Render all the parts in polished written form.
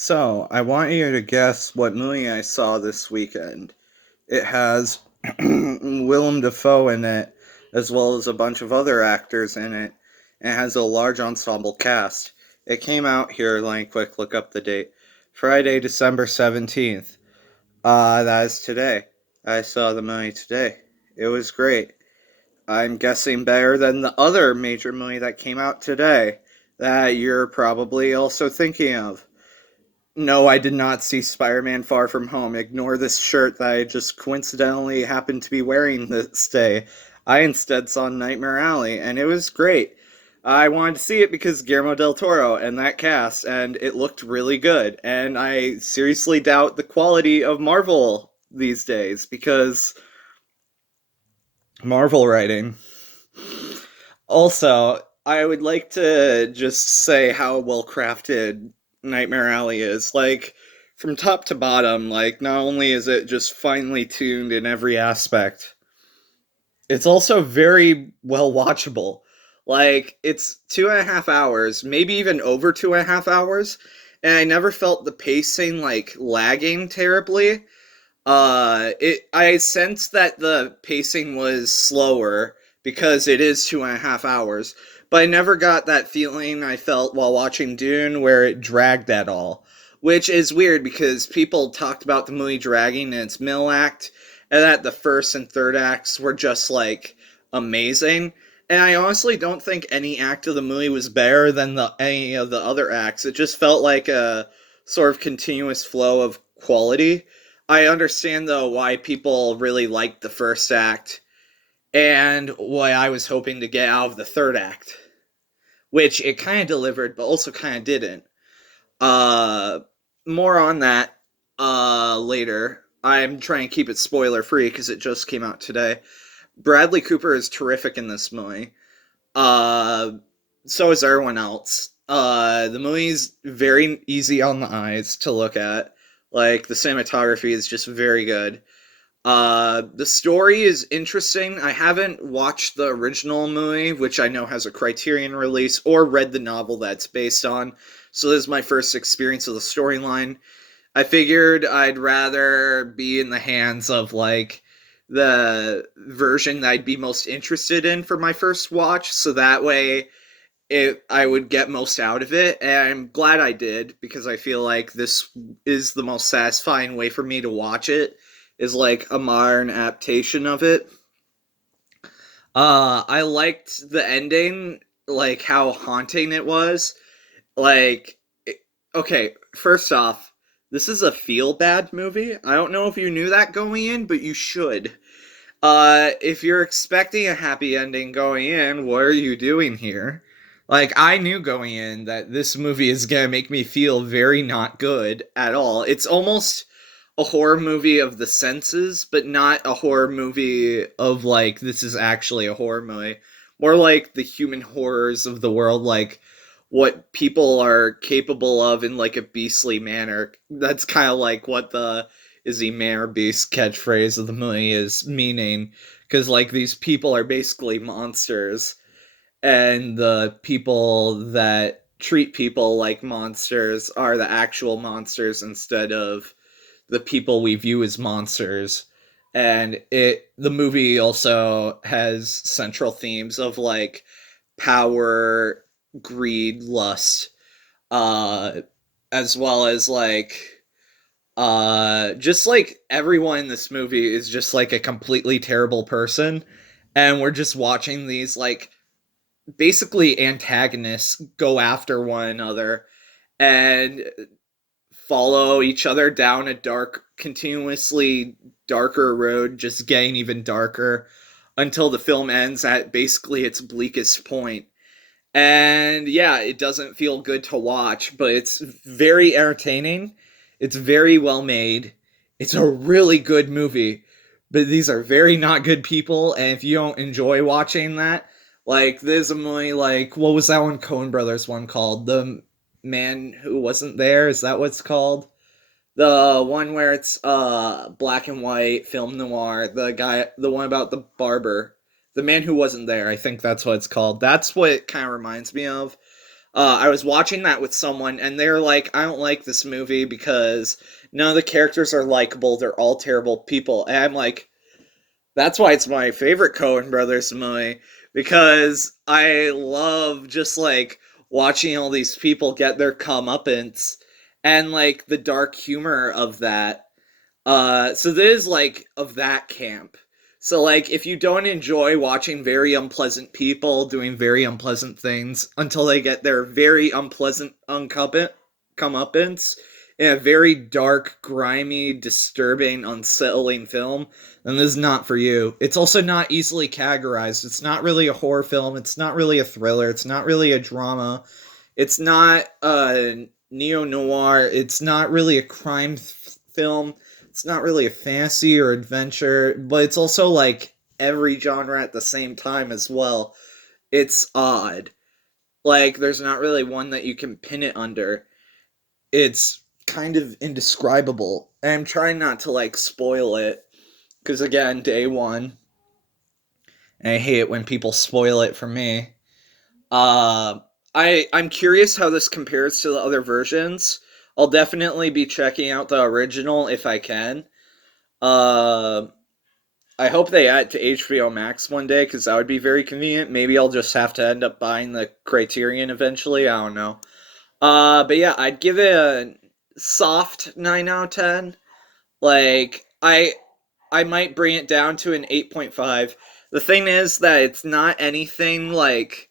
So, I want you to guess what movie I saw this weekend. It has Willem DaFoe in it, as well as a bunch of other actors in it, and it has a large ensemble cast. It came out here, let me quick look up the date. Friday, December 17th. That is today. I saw the movie today. It was great. I'm guessing better than the other major movie that came out today that you're probably also thinking of. No, I did not see Spider-Man Far From Home. Ignore this shirt that I just coincidentally happened to be wearing this day. I instead saw Nightmare Alley, and it was great. I wanted to see it because Guillermo del Toro and that cast, and it looked really good. And I seriously doubt the quality of Marvel these days because Marvel writing. Also, I would like to just say how well crafted Nightmare Alley is. Like, from top to bottom, like, not only is it just finely tuned in every aspect, it's also very well watchable. Like, it's 2.5 hours, maybe even over 2.5 hours, and I never felt the pacing, like, lagging terribly. I sense that the pacing was slower because it is 2.5 hours, but I never got that feeling I felt while watching Dune where it dragged at all, which is weird because people talked about the movie dragging in its middle act, and that the first and third acts were just like amazing. And I honestly don't think any act of the movie was better than any of the other acts. It just felt like a sort of continuous flow of quality. I understand though why people really liked the first act and what I was hoping to get out of the third act, which it kind of delivered, but also kind of didn't. Uh, More on that later. I'm trying to keep it spoiler free because it just came out today. Bradley Cooper is terrific in this movie. Uh, so is everyone else. The movie's very easy on the eyes to look at. Like, the cinematography is just very good. The story is interesting. I haven't watched the original movie, which I know has a Criterion release, or read the novel that's based on. So this is my first experience of the storyline. I figured I'd rather be in the hands of like the version that I'd be most interested in for my first watch, so that way I would get most out of it. And I'm glad I did because I feel like this is the most satisfying way for me to watch it, is like a modern adaptation of it. I liked the ending, like how haunting it was. Like, okay, first off, this is a feel bad movie. I don't know if you knew that going in, but you should. If you're expecting a happy ending going in, what are you doing here? Like, I knew going in that this movie is gonna make me feel very not good at all. It's almost a horror movie of the senses, but not a horror movie of like, this is actually a horror movie. More like the human horrors of the world, like what people are capable of in like a beastly manner. That's kind of like what the is he man or beast catchphrase of the movie is meaning, because like these people are basically monsters, and the people that treat people like monsters are the actual monsters instead of the people we view as monsters. And the movie also has central themes of like power, greed, lust, uh as well as like just like everyone in this movie is just like a completely terrible person, and we're just watching these like basically antagonists go after one another and follow each other down a dark, continuously darker road, just getting even darker until the film ends at basically its bleakest point. And yeah, it doesn't feel good to watch, but it's very entertaining. It's very well made. It's a really good movie. But these are very not good people, and if you don't enjoy watching that, like there's a movie like, what was that one Coen Brothers one called? The Man Who Wasn't There, is that what it's called? The one where it's black and white film noir, the one about the barber. The Man Who Wasn't There, I think that's what it's called. That's what it kind of reminds me of. I was watching that with someone, and they're like, "I don't like this movie because none of the characters are likable. They're all terrible people." And I'm like, "That's why it's my favorite Coen Brothers movie because I love just like watching all these people get their comeuppance and like the dark humor of that. So this is like of that camp. So like if you don't enjoy watching very unpleasant people doing very unpleasant things until they get their very unpleasant comeuppance in a very dark, grimy, disturbing, unsettling film, then this is not for you. It's also not easily categorized. It's not really a horror film. It's not really a thriller. It's not really a drama. It's not a neo noir. It's not really a crime film. It's not really a fantasy or adventure, but it's also like every genre at the same time as well. It's odd. Like there's not really one that you can pin it under. It's kind of indescribable. And I'm trying not to like spoil it because again, day one, and I hate it when people spoil it for me. Uh, I'm curious how this compares to the other versions. I'll definitely be checking out the original if I can. Uh, I hope they add it to HBO Max one day because that would be very convenient. Maybe I'll just have to end up buying the Criterion eventually. I don't know. But yeah, I'd give it a soft 9 out of 10. Like I might bring it down to an 8.5. The thing is that it's not anything like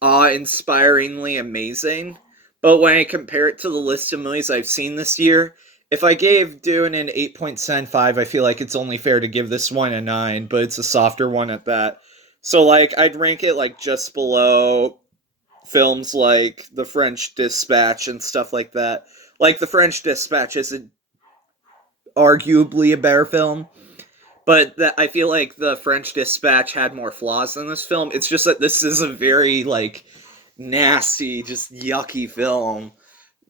awe-inspiringly amazing. But when I compare it to the list of movies I've seen this year, if I gave Dune an 8.75, I feel like it's only fair to give this one a 9, but it's a softer one at that. So like I'd rank it like just below films like The French Dispatch and stuff like that. Like The French Dispatch is arguably a better film, but that I feel like The French Dispatch had more flaws than this film. It's just that this is a very like nasty, just yucky film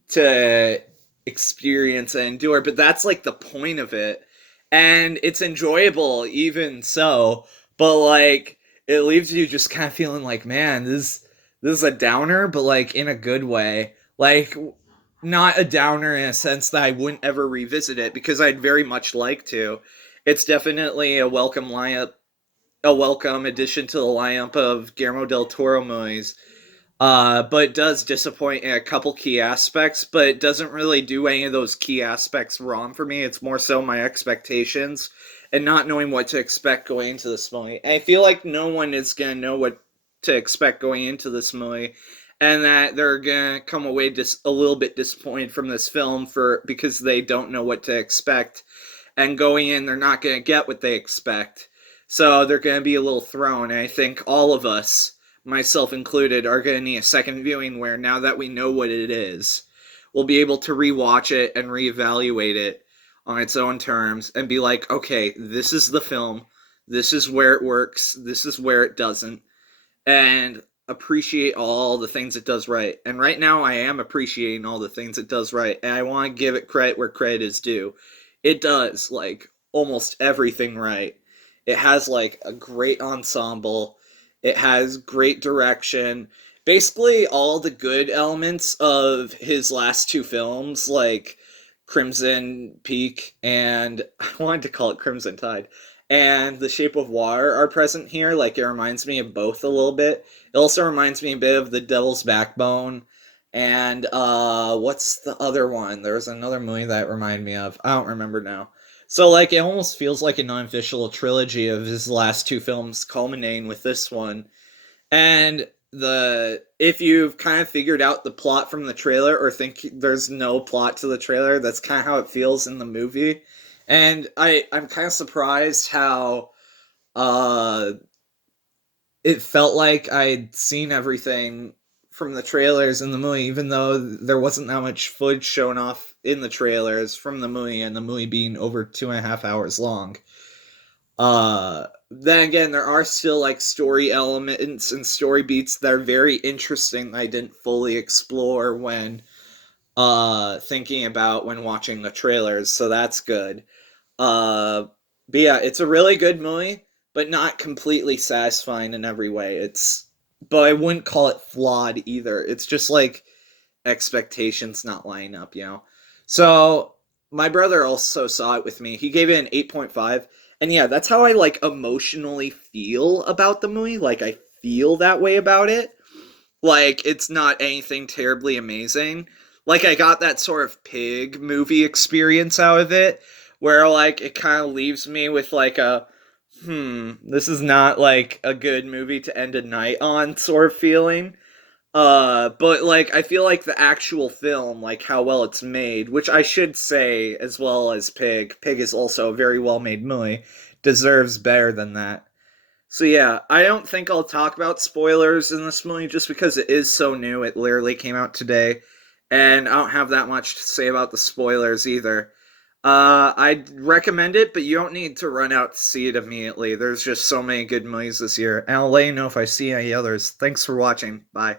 to experience and endure, but that's like the point of it. And it's enjoyable even so, but like it leaves you just kind of feeling like, man, this is a downer, but like in a good way. Like not a downer in a sense that I wouldn't ever revisit it because I'd very much like to. It's definitely a welcome addition to the lineup of Guillermo del Toro movies. But it does disappoint in a couple key aspects, but it doesn't really do any of those key aspects wrong for me. It's more so my expectations and not knowing what to expect going into this movie. And I feel like no one is going to know what to expect going into this movie, and that they're going to come away just a little bit disappointed from this film for because they don't know what to expect. And going in, they're not going to get what they expect. So they're going to be a little thrown. And I think all of us, myself included, are going to need a second viewing where now that we know what it is, we'll be able to rewatch it and reevaluate it on its own terms and be like, okay, this is the film. This is where it works. This is where it doesn't. And appreciate all the things it does right. And right now, I am appreciating all the things it does right. And I want to give it credit where credit is due. It does, like, almost everything right. It has, like, a great ensemble. It has great direction. Basically, all the good elements of his last two films, like Crimson Peak and I wanted to call it Crimson Tide, and The Shape of Water are present here. Like, it reminds me of both a little bit. It also reminds me a bit of The Devil's Backbone. And what's the other one? There was another movie that it reminded me of. I don't remember now. So like it almost feels like an unofficial trilogy of his last two films culminating with this one. And the if you've kind of figured out the plot from the trailer or think there's no plot to the trailer, that's kind of how it feels in the movie. And I'm kind of surprised how uh it felt like I'd seen everything from the trailers in the movie, even though there wasn't that much footage shown off in the trailers from the movie, and the movie being over 2.5 hours long. Then again, there are still like story elements and story beats that are very interesting that I didn't fully explore when thinking about when watching the trailers, so that's good. Uh, but yeah, it's a really good movie, but not completely satisfying in every way. It's but I wouldn't call it flawed either. It's just like expectations not lining up, you know. So my brother also saw it with me. He gave it an 8.5. And yeah, that's how I like emotionally feel about the movie. Like I feel that way about it. Like it's not anything terribly amazing. Like I got that sort of pig movie experience out of it where like it kind of leaves me with like a this is not like a good movie to end a night on sort of feeling. But like I feel like the actual film, like how well it's made, which I should say as well as Pig. Pig is also a very well made movie, deserves better than that. So yeah, I don't think I'll talk about spoilers in this movie just because it is so new. It literally came out today, and I don't have that much to say about the spoilers either. I'd recommend it, but you don't need to run out to see it immediately. There's just so many good movies this year, and I'll let you know if I see any others. Thanks for watching. Bye.